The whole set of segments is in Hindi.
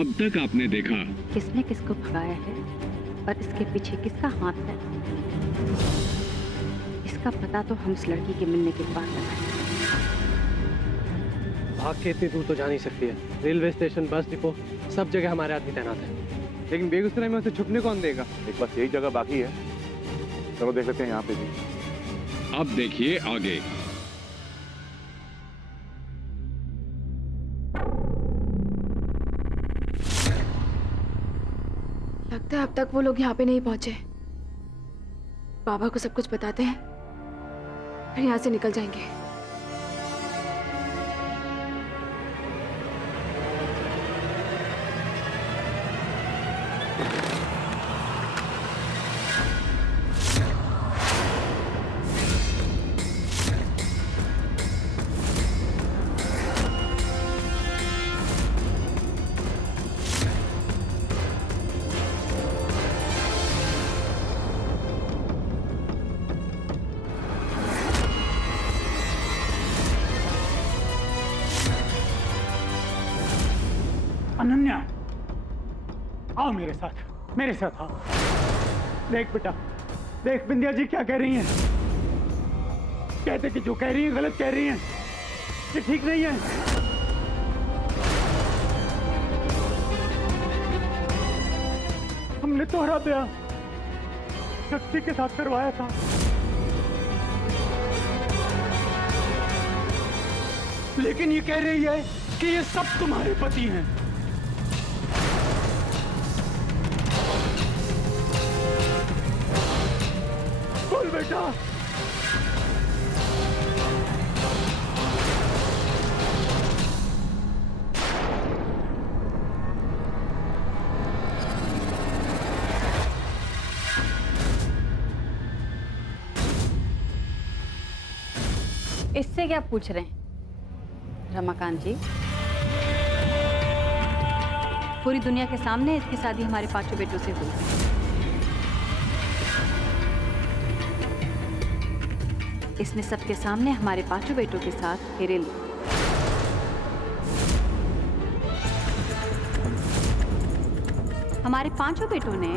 अब तक आपने देखा किसने किसको भगाया है और इसके पीछे किसका हाथ है, इसका पता तो हम इस लड़की के मिलने के बाद लगाएंगे। भाग के इतनी दूर तो जा नहीं सकती है। रेलवे स्टेशन, बस डिपो, सब जगह हमारे आदमी तैनात हैं। लेकिन बेगूसराय में उसे छुपने कौन देगा? एक बस यही जगह बाकी है, चलो देख लेते हैं यहाँ पे भी। अब देखिए आगे। लगता है अब तक वो लोग यहाँ पे नहीं पहुंचे। बाबा को सब कुछ बताते हैं, फिर यहाँ से निकल जाएंगे। अनन्या, आओ मेरे साथ आओ। देख बेटा, देख बिंदिया जी क्या कह रही हैं। कहते कि जो कह रही हैं गलत कह रही हैं, ये ठीक नहीं है। हमने तोहरा ब्याह शक्ति के साथ करवाया था, लेकिन ये कह रही है कि ये सब तुम्हारे पति हैं। बोल बेटा। इससे क्या पूछ रहे हैं रमाकांत जी? पूरी दुनिया के सामने इसकी शादी हमारे पांचों बेटों से हुई। इसने सबके सामने हमारे पांचों बेटों के साथ फेरे लिए। हमारे पांचों बेटों ने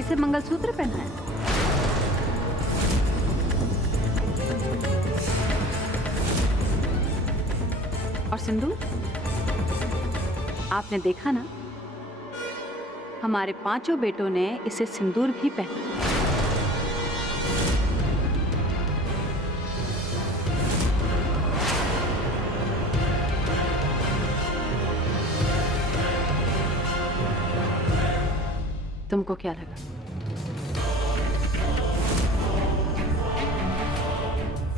इसे मंगलसूत्र पहनाया। और सिंदूर, आपने देखा ना, हमारे पांचों बेटों ने इसे सिंदूर भी पहना। तुमको क्या लगा?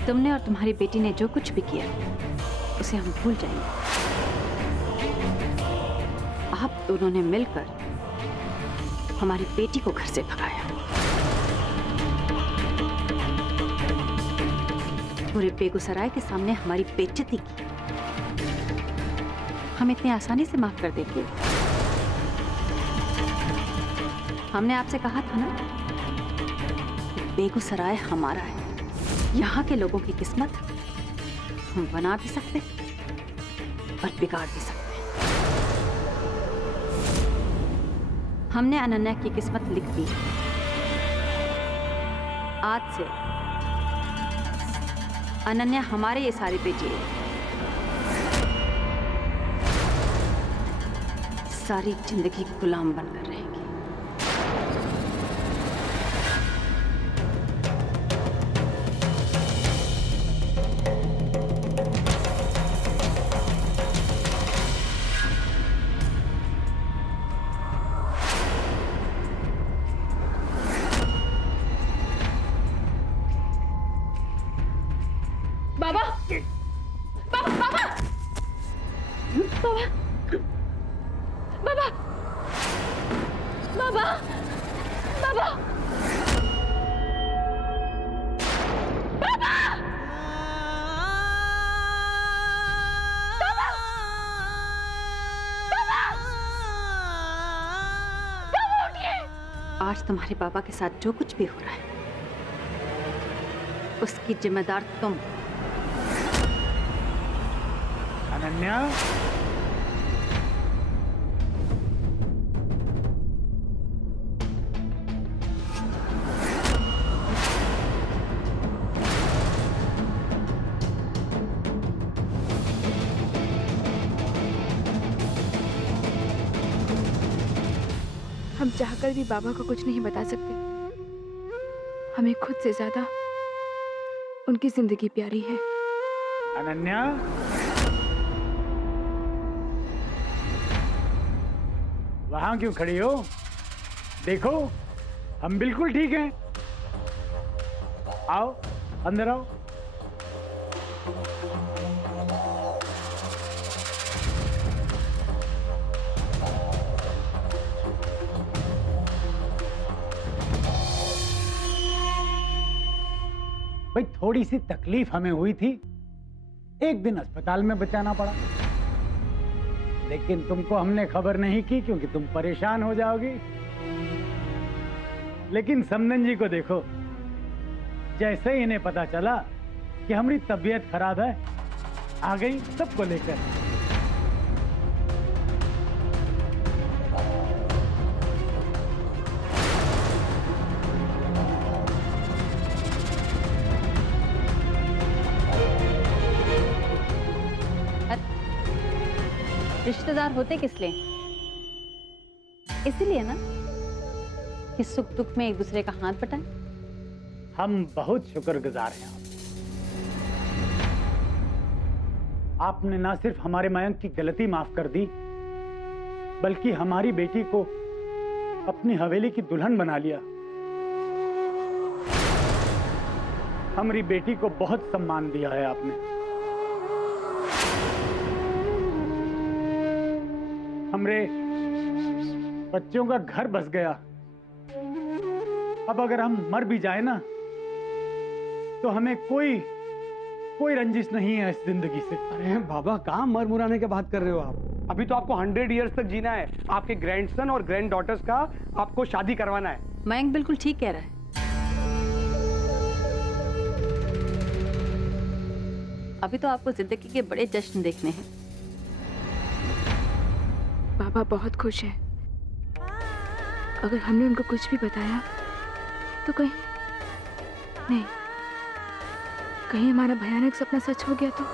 तुमने और तुम्हारी बेटी ने जो कुछ भी किया उसे हम भूल जाएंगे। आप दोनों ने मिलकर हमारी बेटी को घर से भगाया। पूरे बेगूसराय के सामने हमारी बेइज्जती की। हम इतनी आसानी से माफ कर देंगे? हमने आपसे कहा था ना कि बेगूसराय हमारा है। यहाँ के लोगों की किस्मत हम बना भी सकते और बिगाड़ भी सकते। हमने अनन्या की किस्मत लिख दी। आज से अनन्या हमारे ये सारी बेटी है। सारी जिंदगी गुलाम बनकर रहेंगी। बाबा, बाबा, बाबा, बाबा, बाबा, बाबा, बाबा, आज तुम्हारे बाबा के साथ जो कुछ भी हो रहा है उसकी जिम्मेदार तुम। अनन्या, हम चाहकर भी बाबा को कुछ नहीं बता सकते। हमें खुद से ज्यादा उनकी जिंदगी प्यारी है। अनन्या, वहां क्यों खड़ी हो? देखो, हम बिल्कुल ठीक हैं। आओ, अंदर आओ। भाई, थोड़ी सी तकलीफ हमें हुई थी, एक दिन अस्पताल में बचाना पड़ा, लेकिन तुमको हमने खबर नहीं की क्योंकि तुम परेशान हो जाओगी। लेकिन समदन जी को देखो, जैसे ही इन्हें पता चला कि हमारी तबीयत खराब है, आ गई सबको लेकर। रिश्तेदार होते किस लिए? इसीलिए ना कि सुख दुख में एक दूसरे का हाथ बटाएं। हम बहुत शुक्रगुजार हैं आपने ना सिर्फ हमारे मयंक की गलती माफ कर दी, बल्कि हमारी बेटी को अपनी हवेली की दुल्हन बना लिया। हमारी बेटी को बहुत सम्मान दिया है आपने। हमरे बच्चों का घर बस गया। अब अगर हम मर भी जाए ना, तो हमें कोई रंजिश नहीं है इस जिंदगी से। अरे बाबा, कहाँ मर मुराने की बात कर रहे हो आप? अभी तो आपको 100 ईयर्स तक जीना है। आपके ग्रैंडसन और ग्रैंड डॉटर्स का आपको शादी करवाना है। मयंक बिल्कुल ठीक कह रहा है। अभी तो आपको जिंदगी के बड़े जश्न देखने हैं। बाबा बहुत खुश है। अगर हमने उनको कुछ भी बताया तो कहीं हमारा भयानक सपना सच हो गया तो?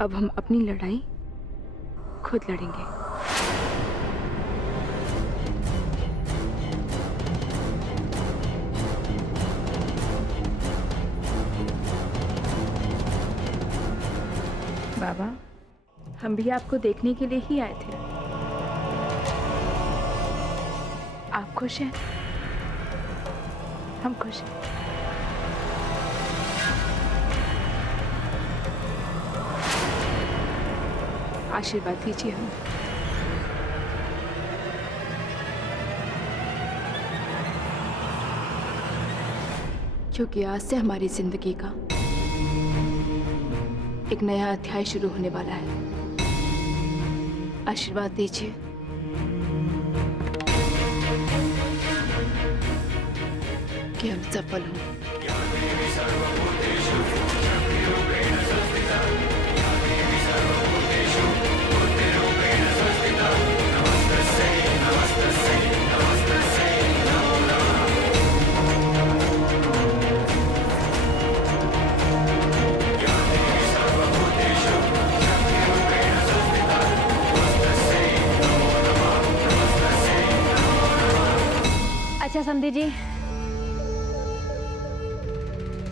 अब हम अपनी लड़ाई खुद लड़ेंगे। बाबा, हम भी आपको देखने के लिए ही आए थे। आप खुश हैं? हम खुश हैं। आशीर्वाद दीजिए हमें। क्योंकि आज से हमारी जिंदगी का एक नया अध्याय शुरू होने वाला है। आशीर्वाद दीजिए। कि हम सफल हों। अच्छा समधी जी,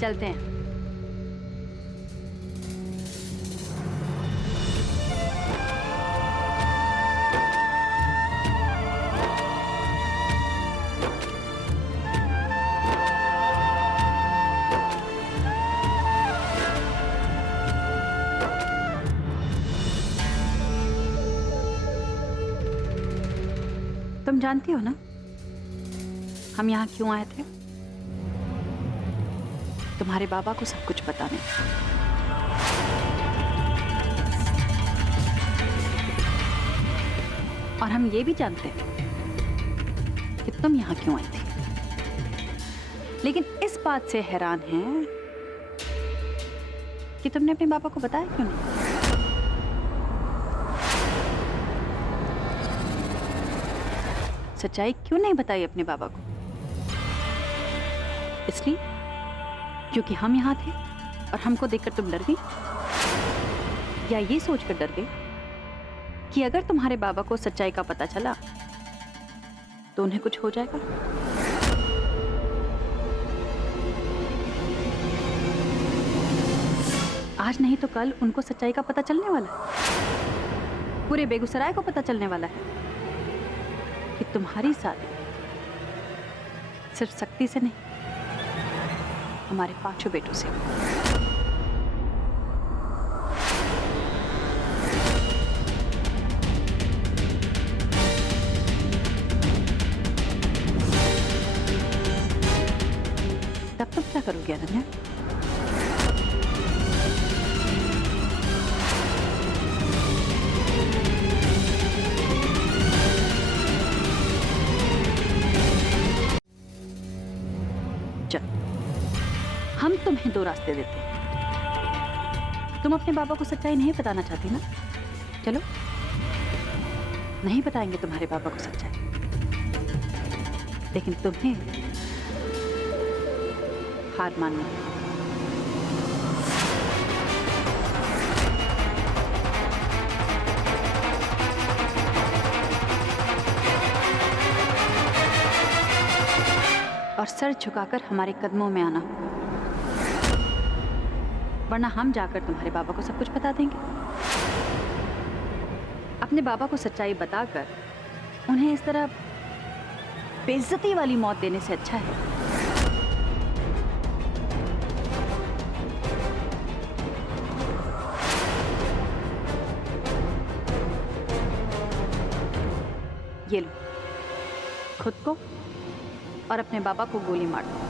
चलते हैं। तुम जानती हो ना हम यहाँ क्यों आए थे? तुम्हारे बाबा को सब कुछ बताने। और हम ये भी जानते हैं कि तुम यहाँ क्यों आई थी। लेकिन इस बात से हैरान हैं कि तुमने अपने बाबा को बताया क्यों नहीं? सच्चाई क्यों नहीं बताई अपने बाबा को? इसलिए क्योंकि हम यहाँ थे और हमको देखकर तुम डर गई, या ये सोचकर डर गई कि अगर तुम्हारे बाबा को सच्चाई का पता चला तो उन्हें कुछ हो जाएगा? आज नहीं तो कल उनको सच्चाई का पता चलने वाला है। पूरे बेगूसराय को पता चलने वाला है कि तुम्हारी शादी सिर्फ शक्ति से नहीं, हमारे 5 बेटों से। तब तुम क्या करोगे अनन्या? हम तुम्हें 2 रास्ते देते हैं। तुम अपने बाबा को सच्चाई नहीं बताना चाहती ना? चलो, नहीं बताएंगे तुम्हारे बाबा को सच्चाई, लेकिन तुम्हें हार माननी है। और सर झुकाकर हमारे कदमों में आना होगा, वरना हम जाकर तुम्हारे बाबा को सब कुछ बता देंगे। अपने बाबा को सच्चाई बताकर उन्हें इस तरह बेइज्जती वाली मौत देने से अच्छा है ये लो, खुद को और अपने बाबा को गोली मार दो।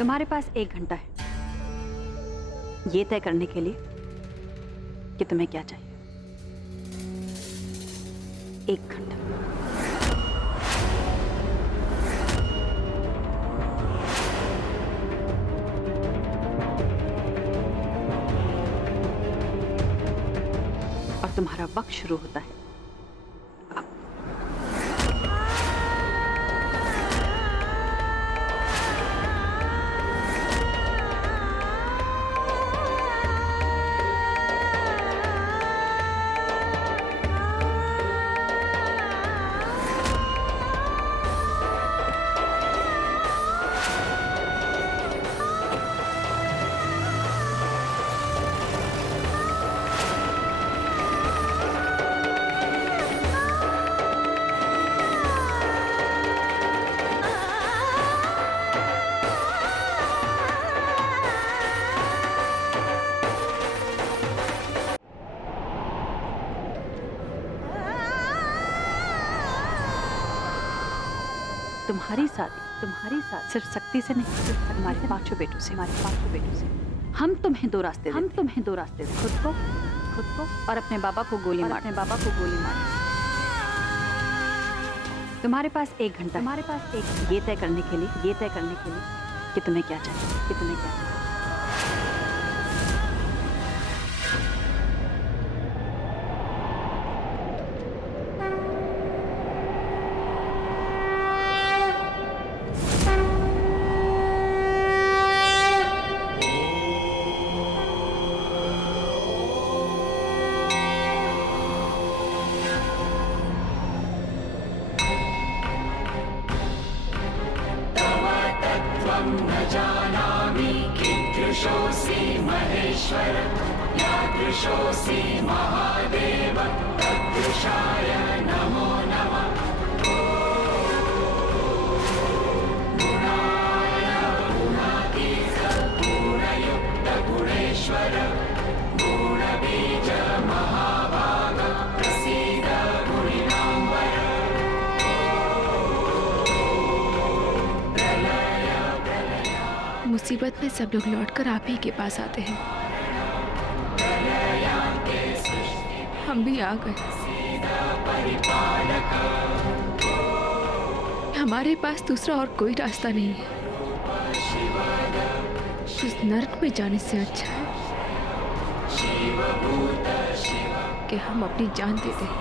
तुम्हारे पास 1 घंटा है ये तय करने के लिए कि तुम्हें क्या चाहिए। 1 घंटा। और तुम्हारा वक्त शुरू होता है अब। तुम्हारी शादी सिर्फ शक्ति से नहीं, सिर्फ हमारे 5 बेटों से, हम तुम्हें 2 रास्ते देते। खुद को और अपने बाबा को गोली मार। तुम्हारे पास 1 घंटा, ये तय करने के लिए कि तुम्हें क्या चाहिए। न जानामि कीदृशोऽसि महेश्वर यादृशोऽसि महादेव तदृशाय नमो नमः। गुणाय गुणातीत गुणयुक्त गुणेश्वर गुणबीज महाभाग प्रसीद गुण मुसीबत में सब लोग लौटकर आप ही के पास आते हैं। हम भी आ गए। हमारे पास दूसरा और कोई रास्ता नहीं है। उस नर्क में जाने से अच्छा है कि हम अपनी जान दे दें।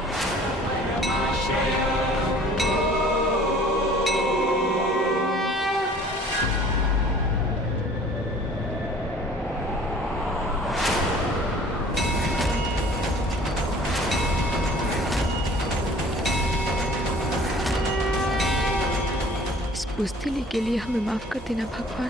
इस बुज़दिली के लिए हमें माफ कर देना भगवान।